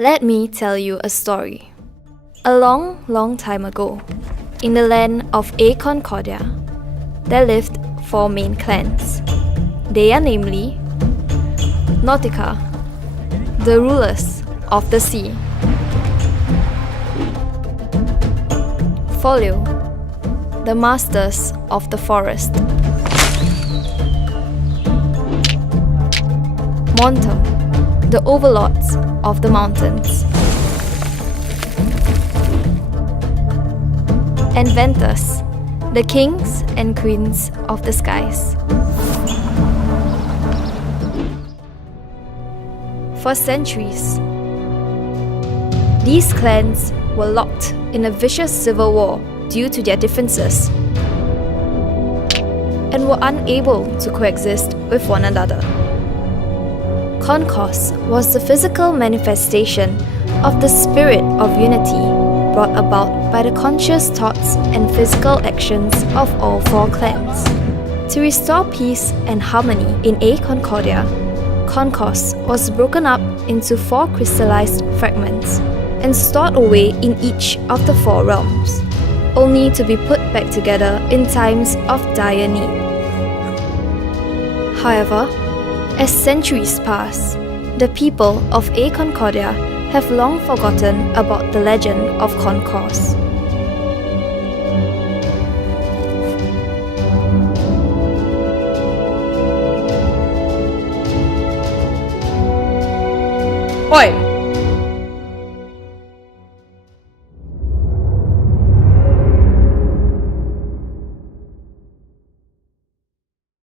Let me tell you a story. A long, long time ago, in the land of AConcordia, there lived 4 main clans. They are namely Nautica, the rulers of the sea; Folio, the masters of the forest; Montum, the overlords of the mountains; and Ventus, the kings and queens of the skies. For centuries, these clans were locked in a vicious civil war due to their differences and were unable to coexist with one another. Concourse was the physical manifestation of the spirit of unity brought about by the conscious thoughts and physical actions of all 4 clans. To restore peace and harmony in AConcordia, Concourse was broken up into 4 crystallized fragments and stored away in each of the 4 realms, only to be put back together in times of dire need. However, as centuries pass, the people of AConcordia have long forgotten about the legend of Concourse. Oi!